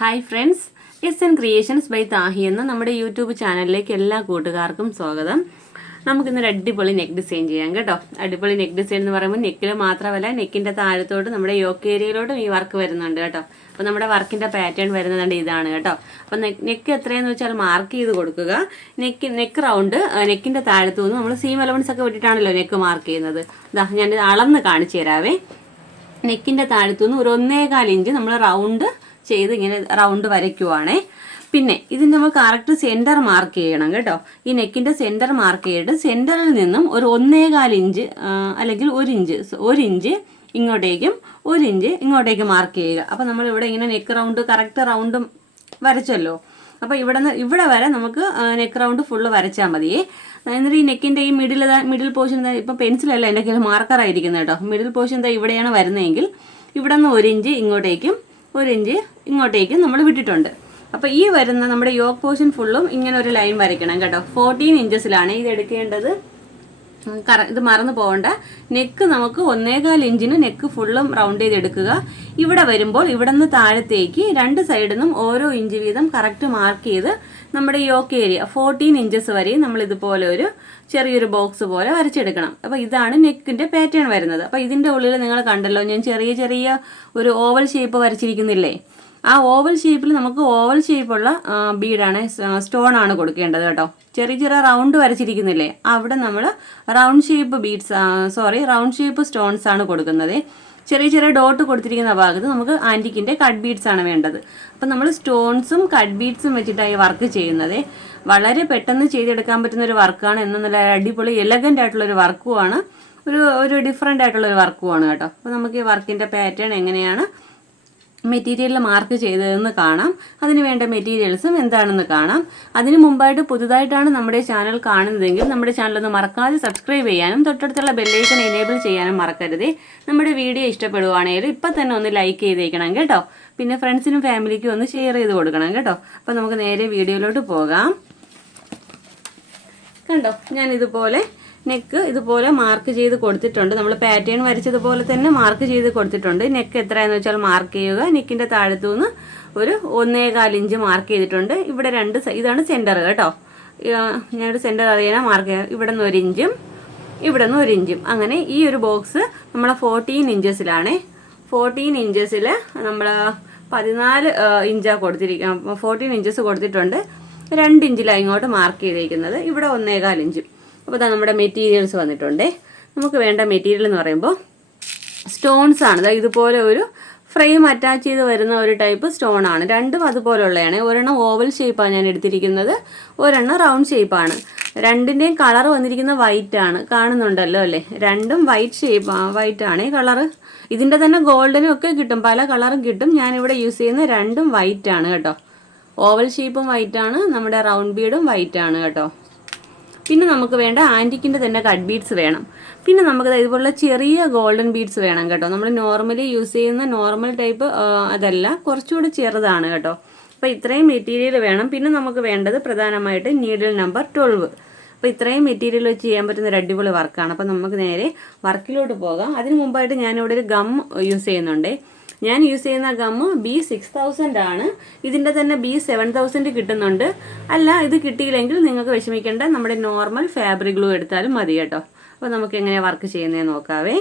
Hi friends, SN creations by Thahi എന്ന നമ്മുടെ YouTube ചാനലിലേക്ക് എല്ലാ കൂട്ടുകാർക്കും സ്വാഗതം. നമുക്കിന്നൊരു അടിപൊളി നെക്ക് ഡിസൈൻ ചെയ്യാം കേട്ടോ. അടിപൊളി നെക്ക് ഡിസൈൻ എന്ന് പറയുമ്പോൾ നെക്കിൽ മാത്രമല്ല, നെക്കിൻ്റെ താഴത്തോട്ട് നമ്മുടെ യോക്ക് ഏരിയയിലോട്ടും ഈ വർക്ക് വരുന്നുണ്ട് കേട്ടോ. അപ്പോൾ നമ്മുടെ വർക്കിൻ്റെ പാറ്റേൺ വരുന്നത് ഇതാണ് കേട്ടോ. അപ്പോൾ നെക്ക് എത്രയെന്ന് വെച്ചാൽ മാർക്ക് ചെയ്ത് കൊടുക്കുക. നെക്ക് റൗണ്ട് നെക്കിൻ്റെ താഴത്തു നിന്ന് നമ്മൾ സീം അലവൻസ് ഒക്കെ വിട്ടിട്ടാണല്ലോ നെക്ക് മാർക്ക് ചെയ്യുന്നത്. ഇതാ ഞാൻ അളന്ന് കാണിച്ചു തരാവേ. നെക്കിൻ്റെ താഴത്തുനിന്ന് ഒരു 1.25 ഇഞ്ച് നമ്മൾ റൗണ്ട് ചെയ്ത് ഇങ്ങനെ റൗണ്ട് വരയ്ക്കുവാണേ. പിന്നെ ഇതിന് നമ്മൾ കറക്റ്റ് സെൻറ്റർ മാർക്ക് ചെയ്യണം കേട്ടോ. ഈ നെക്കിൻ്റെ സെൻറ്റർ മാർക്ക് ചെയ്തിട്ട് സെൻറ്ററിൽ നിന്നും ഒരു 1.25 ഇഞ്ച് അല്ലെങ്കിൽ 1 ഇഞ്ച് ഇങ്ങോട്ടേക്കും 1 ഇഞ്ച് ഇങ്ങോട്ടേക്ക് മാർക്ക് ചെയ്യുക. അപ്പോൾ നമ്മളിവിടെ ഇങ്ങനെ നെക്ക് റൗണ്ട് കറക്റ്റ് റൗണ്ടും വരച്ചല്ലോ. അപ്പോൾ ഇവിടെ വരെ നമുക്ക് നെക്ക് റൗണ്ട് ഫുള്ള് വരച്ചാൽ മതിയേ. എന്നിട്ട് ഈ നെക്കിൻ്റെ ഈ മിഡിൽ പോർഷൻ ഇപ്പം പെൻസിലല്ല എൻ്റെ കയ്യിൽ മാർക്കറായിരിക്കുന്നത് കേട്ടോ. മിഡിൽ പോർഷൻ ഇവിടെയാണ് വരുന്നതെങ്കിൽ ഇവിടെ നിന്ന് 1 ഇഞ്ച് ഇങ്ങോട്ടേക്കും 1 ഇഞ്ച് ഇങ്ങോട്ടേക്കും നമ്മൾ വിട്ടിട്ടുണ്ട്. അപ്പോൾ ഈ വരുന്ന നമ്മുടെ യോക്ക് പോർഷൻ ഫുള്ളും ഇങ്ങനെ ഒരു ലൈൻ വരയ്ക്കണം കേട്ടോ. 14 ഇഞ്ചസിലാണ് ഇത് എടുക്കേണ്ടത്. ഇത് മറന്നു പോകണ്ട. നെക്ക് നമുക്ക് 1.25 ഇഞ്ചിന് നെക്ക് ഫുള്ളും റൗണ്ട് ചെയ്ത് എടുക്കുക. ഇവിടെ വരുമ്പോൾ ഇവിടെ നിന്ന് താഴത്തേക്ക് രണ്ട് സൈഡിൽ നിന്നും ഓരോ ഇഞ്ച് വീതം കറക്റ്റ് മാർക്ക് ചെയ്ത് നമ്മുടെ യോക്ക് ഏരിയ 14 ഇഞ്ചസ് വരെയും നമ്മൾ ഇതുപോലെ ഒരു ചെറിയൊരു ബോക്സ് പോലെ വരച്ചെടുക്കണം. അപ്പോൾ ഇതാണ് നെക്കിൻ്റെ പാറ്റേൺ വരുന്നത്. അപ്പോൾ ഇതിൻ്റെ ഉള്ളിൽ നിങ്ങൾ കണ്ടല്ലോ, ഞാൻ ചെറിയ ഒരു ഓവൽ ഷേപ്പ് വരച്ചിരിക്കുന്നില്ലേ. ആ ഓവൽ ഷേപ്പിൽ നമുക്ക് ഓവൽ ഷേപ്പുള്ള ബീഡാണ്, സ്റ്റോൺ ആണ് കൊടുക്കേണ്ടത് കേട്ടോ. ചെറിയ റൗണ്ട് വരച്ചിരിക്കുന്നില്ലേ, അവിടെ നമ്മൾ റൗണ്ട് ഷേപ്പ് സ്റ്റോൺസ് ആണ് കൊടുക്കുന്നത്. ചെറിയ ഡോട്ട് കൊടുത്തിരിക്കുന്ന ഭാഗത്ത് നമുക്ക് ആൻറ്റിക്കിൻ്റെ കട്ട് ബീഡ്സ് ആണ് വേണ്ടത്. അപ്പം നമ്മൾ സ്റ്റോൺസും കട്ട് ബീഡ്സും വെച്ചിട്ടാണ് ഈ വർക്ക് ചെയ്യുന്നത്. വളരെ പെട്ടെന്ന് ചെയ്തെടുക്കാൻ പറ്റുന്ന ഒരു വർക്കാണ്. നല്ല അടിപൊളി എലഗൻ്റ് ആയിട്ടുള്ളൊരു വർക്കുമാണ്, ഒരു ഡിഫറെൻ്റ് ആയിട്ടുള്ളൊരു വർക്കുമാണ് കേട്ടോ. അപ്പോൾ നമുക്ക് ഈ വർക്കിൻ്റെ പാറ്റേൺ എങ്ങനെയാണ് മെറ്റീരിയലിൽ മാർക്ക് ചെയ്തതെന്ന് കാണാം. അതിന് വേണ്ട മെറ്റീരിയൽസും എന്താണെന്ന് കാണാം. അതിന് മുമ്പായിട്ട് പുതുതായിട്ടാണ് നമ്മുടെ ചാനൽ കാണുന്നതെങ്കിൽ നമ്മുടെ ചാനലൊന്ന് മറക്കാതെ സബ്സ്ക്രൈബ് ചെയ്യാനും തൊട്ടടുത്തുള്ള ബെല്ലൈക്കൺ എനേബിൾ ചെയ്യാനും മറക്കരുത്. നമ്മുടെ വീഡിയോ ഇഷ്ടപ്പെടുവാണെങ്കിൽ ഇപ്പം തന്നെ ഒന്ന് ലൈക്ക് ചെയ്തേക്കണം കേട്ടോ. പിന്നെ ഫ്രണ്ട്സിനും ഫാമിലിക്കും ഒന്ന് ഷെയർ ചെയ്ത് കൊടുക്കണം കേട്ടോ. അപ്പോൾ നമുക്ക് നേരെ വീഡിയോയിലോട്ട് പോകാം. കണ്ടോ, ഞാൻ നെക്ക് ഇതുപോലെ മാർക്ക് ചെയ്ത് കൊടുത്തിട്ടുണ്ട്. നമ്മൾ പാറ്റേൺ വരച്ചതുപോലെ തന്നെ മാർക്ക് ചെയ്ത് കൊടുത്തിട്ടുണ്ട്. നെക്ക് എത്രയാണെന്ന് വെച്ചാൽ മാർക്ക് ചെയ്യുക. നെക്കിൻ്റെ താഴത്തു നിന്ന് ഒരു 1.25 ഇഞ്ച് മാർക്ക് ചെയ്തിട്ടുണ്ട്. ഇവിടെ ഇതാണ് സെൻറ്റർ കേട്ടോ. ഞാനൊരു സെൻറ്റർ അറിയാനാ മാർക്ക് ചെയ്യുക. ഇവിടെ നിന്ന് 1 ഇഞ്ചും ഇവിടെ നിന്ന് 1 ഇഞ്ചും. അങ്ങനെ ഈ ഒരു ബോക്സ് നമ്മൾ 14 ഇഞ്ചസിലാണ്. 14 ഇഞ്ചസിൽ നമ്മൾ 14 ഇഞ്ചാണ് കൊടുത്തിരിക്കുക. 14 ഇഞ്ചസ് കൊടുത്തിട്ടുണ്ട്. 2 ഇഞ്ചിലാണ് ഇങ്ങോട്ട് മാർക്ക് ചെയ്തിരിക്കുന്നത്. ഇവിടെ 1.25 ഇഞ്ചും. അപ്പോൾ ഇതാ നമ്മുടെ മെറ്റീരിയൽസ് വന്നിട്ടുണ്ട്. നമുക്ക് വേണ്ട മെറ്റീരിയൽ എന്ന് പറയുമ്പോൾ സ്റ്റോൺസ് ആണ്. ഇതുപോലെ ഒരു ഫ്രെയിം അറ്റാച്ച് ചെയ്ത് വരുന്ന ഒരു ടൈപ്പ് സ്റ്റോൺ ആണ്. രണ്ടും അതുപോലെയുള്ളതാണ്. ഒരെണ്ണം ഓവൽ ഷേപ്പാണ് ഞാൻ എടുത്തിരിക്കുന്നത്, ഒരെണ്ണം റൗണ്ട് ഷേപ്പാണ്. രണ്ടിൻ്റെയും കളർ വന്നിരിക്കുന്ന വൈറ്റ് ആണ്, കാണുന്നുണ്ടല്ലോ അല്ലേ. രണ്ടും വൈറ്റ് ആണ് കളറ്. ഇതിൻ്റെ തന്നെ ഗോൾഡനും ഒക്കെ കിട്ടും, പല കളറും കിട്ടും. ഞാനിവിടെ യൂസ് ചെയ്യുന്ന രണ്ടും വൈറ്റ് ആണ് കേട്ടോ. ഓവൽ ഷേപ്പും വൈറ്റ് ആണ്, നമ്മുടെ റൗണ്ട് ബീഡും വൈറ്റ് ആണ് കേട്ടോ. പിന്നെ നമുക്ക് വേണ്ട ആൻറ്റിക്കിൻ്റെ തന്നെ കട്ട് ബീഡ്സ് വേണം. പിന്നെ നമുക്ക് ഇതുപോലുള്ള ചെറിയ ഗോൾഡൻ ബീഡ്സ് വേണം കേട്ടോ. നമ്മൾ നോർമലി യൂസ് ചെയ്യുന്ന നോർമൽ ടൈപ്പ് അതല്ല, കുറച്ചുകൂടി ചെറുതാണ് കേട്ടോ. അപ്പോൾ ഇത്രയും മെറ്റീരിയൽ വേണം. പിന്നെ നമുക്ക് വേണ്ടത് പ്രധാനമായിട്ട് നീഡിൽ നമ്പർ 12. അപ്പോൾ ഇത്രയും മെറ്റീരിയൽ വെച്ച് ചെയ്യാൻ പറ്റുന്ന ഒരു അടിപൊളി വർക്കാണ്. അപ്പോൾ നമുക്ക് നേരെ വർക്കിലോട്ട് പോകാം. അതിന് മുമ്പായിട്ട് ഞാനിവിടെ ഒരു ഗം യൂസ് ചെയ്യുന്നുണ്ട്. ഞാൻ യൂസ് ചെയ്യുന്ന ഗമ്മ് B6000 ആണ്. ഇതിൻ്റെ തന്നെ B7000 കിട്ടുന്നുണ്ട്. അല്ല, ഇത് കിട്ടിയില്ലെങ്കിൽ നിങ്ങൾക്ക് വിഷമിക്കേണ്ട, നമ്മുടെ നോർമൽ ഫാബ്രിക് ഗ്ലൂ എടുത്താലും മതി കേട്ടോ. അപ്പോൾ നമുക്ക് എങ്ങനെയാണ് വർക്ക് ചെയ്യുന്നതെന്ന് നോക്കാവേ.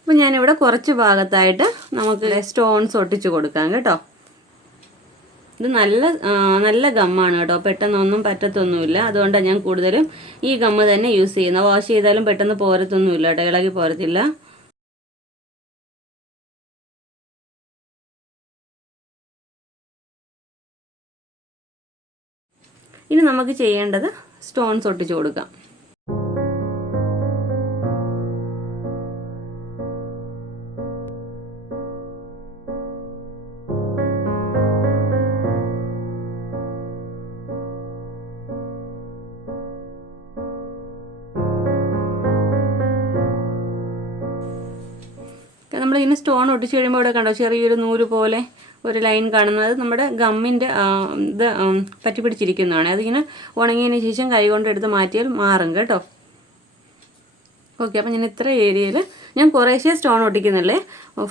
അപ്പോൾ ഞാനിവിടെ കുറച്ച് ഭാഗത്തായിട്ട് നമുക്ക് സ്റ്റോൺസ് ഒട്ടിച്ച് കൊടുക്കാം കേട്ടോ. ഇത് നല്ല ഗമ്മാണ് കേട്ടോ. പെട്ടെന്നൊന്നും പറ്റത്തൊന്നുമില്ല. അതുകൊണ്ടാണ് ഞാൻ കൂടുതലും ഈ ഗമ്മ് തന്നെ യൂസ് ചെയ്യുന്നത്. വാഷ് ചെയ്താലും പെട്ടെന്ന് പോരത്തൊന്നുമില്ല കേട്ടോ, ഇളകി പോരത്തില്ല. ഇനി നമുക്ക് ചെയ്യേണ്ടത് സ്റ്റോൺസ് ഒട്ടിച്ച് കൊടുക്കാം. നമ്മളിങ്ങനെ സ്റ്റോൺ ഒട്ടിച്ച് കഴിയുമ്പോൾ ഇവിടെ കണ്ടോ, ചെറിയൊരു നൂല് പോലെ ഒരു ലൈൻ കാണുന്നത് നമ്മുടെ ഗമ്മിൻ്റെ ഇത് പറ്റി പിടിച്ചിരിക്കുന്നതാണ്. അതിങ്ങനെ ഉണങ്ങിയതിന് ശേഷം കൈ കൊണ്ട് എടുത്ത് മാറ്റിയാൽ മാറും കേട്ടോ. ഓക്കെ, അപ്പോൾ ഞാൻ ഇത്ര ഏരിയയിൽ ഞാൻ കുറേശ്ശേ സ്റ്റോൺ ഒട്ടിക്കുന്നില്ലേ,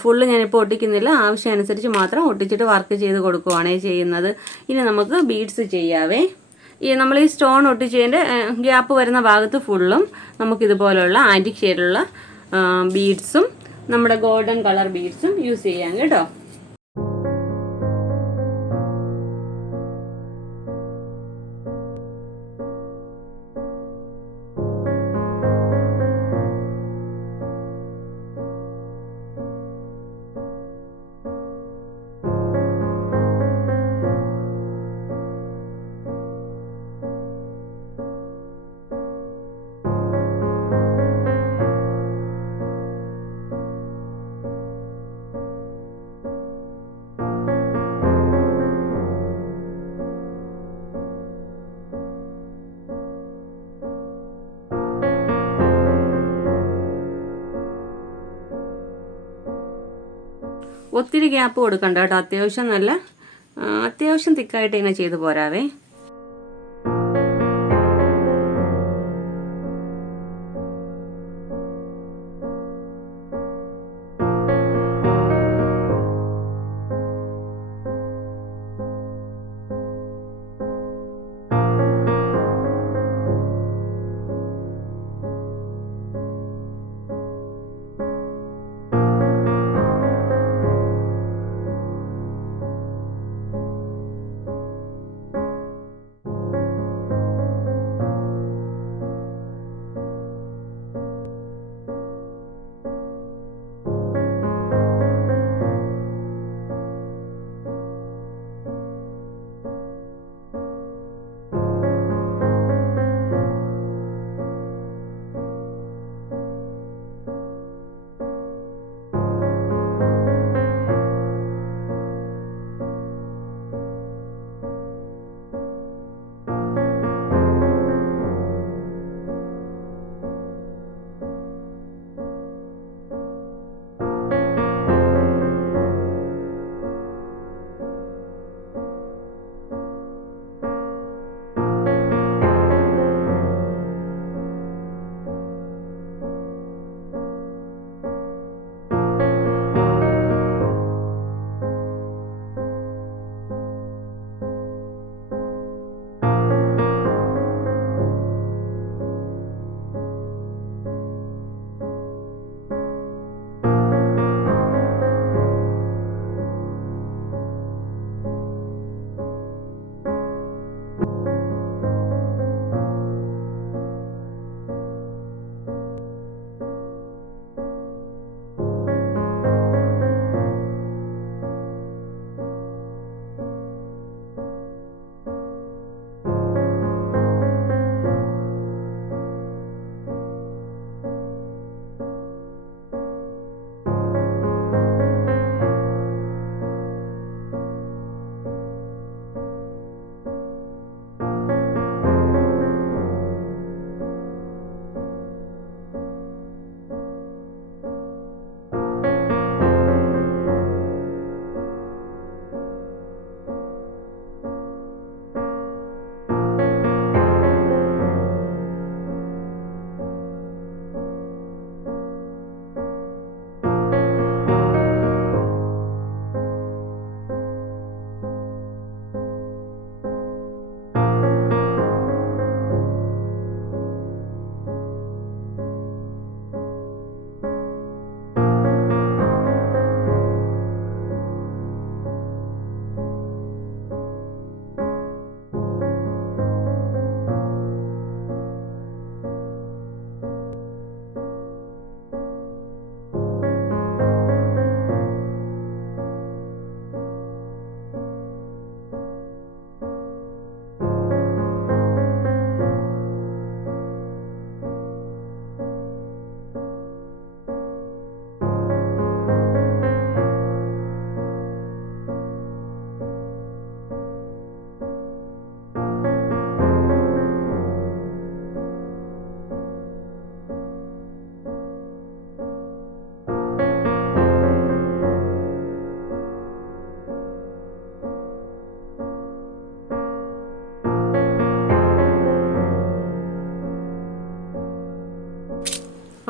ഫുള്ള് ഞാനിപ്പോൾ ഒട്ടിക്കുന്നില്ല, ആവശ്യമനുസരിച്ച് മാത്രം ഒട്ടിച്ചിട്ട് വർക്ക് ചെയ്ത് കൊടുക്കുവാണേ ചെയ്യുന്നത്. ഇനി നമുക്ക് ബീഡ്സ് ചെയ്യാവേ. നമ്മൾ ഈ സ്റ്റോൺ ഒട്ടിച്ചതിൻ്റെ ഗ്യാപ്പ് വരുന്ന ഭാഗത്ത് ഫുള്ളും നമുക്കിതുപോലുള്ള ആൻറ്റിക് ഷെയ്ഡിലുള്ള ബീഡ്സും നമ്മുടെ ഗോൾഡൻ കളർ ബീഡ്സും യൂസ് ചെയ്യാം കേട്ടോ. ഒത്തിരി ഗ്യാപ്പ് കൊടുക്കണ്ട കേട്ടോ, അത്യാവശ്യം തിക്കായിട്ട് ഇങ്ങനെ ചെയ്ത് പോരാവേ.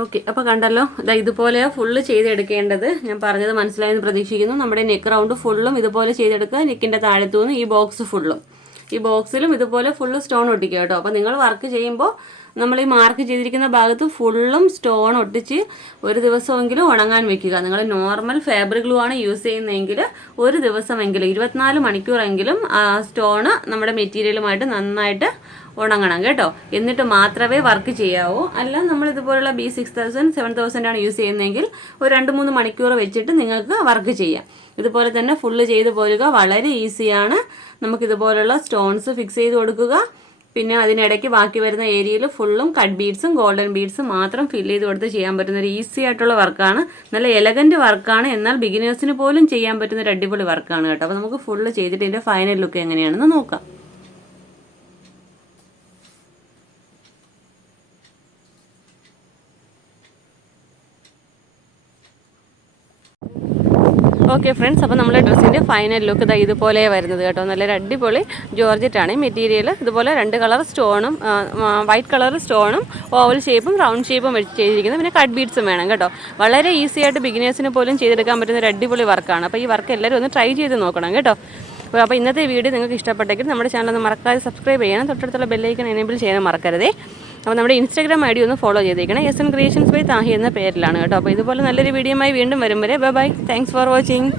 ഓക്കെ, അപ്പോൾ കണ്ടല്ലോ, ഇതുപോലെ ഫുള്ള് ചെയ്തെടുക്കേണ്ടത്. ഞാൻ പറഞ്ഞത് മനസ്സിലായെന്ന് പ്രതീക്ഷിക്കുന്നു. നമ്മുടെ നെക്ക് റൗണ്ട് ഫുള്ളും ഇതുപോലെ ചെയ്തെടുക്കുക. നെക്കിൻ്റെ താഴത്തുനിന്ന് ഈ ബോക്സ് ഫുള്ളും, ഈ ബോക്സിലും ഇതുപോലെ ഫുള്ള് സ്റ്റോൺ ഒട്ടിക്കുക കേട്ടോ. അപ്പോൾ നിങ്ങൾ വർക്ക് ചെയ്യുമ്പോൾ നമ്മൾ ഈ മാർക്ക് ചെയ്തിരിക്കുന്ന ഭാഗത്ത് ഫുള്ളും സ്റ്റോൺ ഒട്ടിച്ച് ഒരു ദിവസമെങ്കിലും ഉണങ്ങാൻ വെക്കുക. നിങ്ങൾ നോർമൽ ഫാബ്രിക് ഗ്ലൂ ആണ് യൂസ് ചെയ്യുന്നതെങ്കിൽ ഒരു ദിവസമെങ്കിലും 24 മണിക്കൂറെങ്കിലും ആ സ്റ്റോണ് നമ്മുടെ മെറ്റീരിയലുമായിട്ട് നന്നായിട്ട് ഉണങ്ങണം കേട്ടോ. എന്നിട്ട് മാത്രമേ വർക്ക് ചെയ്യാവൂ. അല്ല നമ്മൾ ഇതുപോലുള്ള B6000 7000 ആണ് യൂസ് ചെയ്യുന്നതെങ്കിൽ ഒരു 2-3 മണിക്കൂർ വെച്ചിട്ട് നിങ്ങൾക്ക് വർക്ക് ചെയ്യാം. ഇതുപോലെ തന്നെ ഫുള്ള് ചെയ്ത് പോരുക. വളരെ ഈസിയാണ്. നമുക്കിതുപോലുള്ള സ്റ്റോൺസ് ഫിക്സ് ചെയ്ത് കൊടുക്കുക. പിന്നെ അതിനിടയ്ക്ക് ബാക്കി വരുന്ന ഏരിയയിൽ ഫുള്ളും കട്ട് ബീഡ്സും ഗോൾഡൻ ബീഡ്സും മാത്രം ഫില്ല് ചെയ്ത് കൊടുത്ത് ചെയ്യാൻ പറ്റുന്ന ഒരു ഈസി ആയിട്ടുള്ള വർക്കാണ്. നല്ല എലഗൻറ്റ് വർക്കാണ്. എന്നാൽ ബിഗിനേഴ്സിന് പോലും ചെയ്യാൻ പറ്റുന്ന ഒരു അടിപൊളി വർക്കാണ് കേട്ടോ. അപ്പോൾ നമുക്ക് ഫുള്ള് ചെയ്തിട്ട് ഇതിൻ്റെ ഫൈനൽ ലുക്ക് എങ്ങനെയാണെന്ന് നോക്കാം. ഓക്കെ ഫ്രണ്ട്സ്, അപ്പോൾ നമ്മുടെ ഡ്രസ്സിൻ്റെ ഫൈനൽ ലുക്ക് ഇതുപോലെ വരുന്നത് കേട്ടോ. നല്ലൊരു അടിപൊളി ജോർജറ്റാണ് മെറ്റീരിയൽ. ഇതുപോലെ 2 കളർ സ്റ്റോണും വൈറ്റ് കളർ സ്റ്റോണും ഓവൽ ഷേപ്പും റൗണ്ട് ഷേപ്പും വെച്ച് ചെയ്തിരിക്കുന്നത്. പിന്നെ കട്ട് ബീഡ്സും വേണം കേട്ടോ. വളരെ ഈസി ആയിട്ട് ബിഗിനേഴ്സിന് പോലും ചെയ്തെടുക്കാൻ പറ്റുന്ന ഒരു അടിപൊളി വർക്കാണ്. അപ്പോൾ ഈ വർക്ക് എല്ലാവരും ഒന്ന് ട്രൈ ചെയ്ത് നോക്കണം കേട്ടോ. അപ്പോൾ ഇന്നത്തെ വീഡിയോ നിങ്ങൾക്ക് ഇഷ്ടപ്പെട്ടെങ്കിൽ നമ്മുടെ ചാനൽ ഒന്ന് മറക്കാതെ സബ്സ്ക്രൈബ് ചെയ്യണം. തൊട്ടടുത്തുള്ള ബെല്ലൈക്കൺ എനേബിൾ ചെയ്യാൻ മറക്കരുതേ. അപ്പോൾ നമ്മുടെ ഇൻസ്റ്റാഗ്രാം ID ഒന്ന് ഫോളോ ചെയ്തേക്കണം. SN Creations by താഹി എന്ന പേരിലാണ് കേട്ടോ. അപ്പോൾ ഇതുപോലെ നല്ലൊരു വീഡിയോയുമായി വീണ്ടും വരും വരെ ബൈ. Thanks for watching.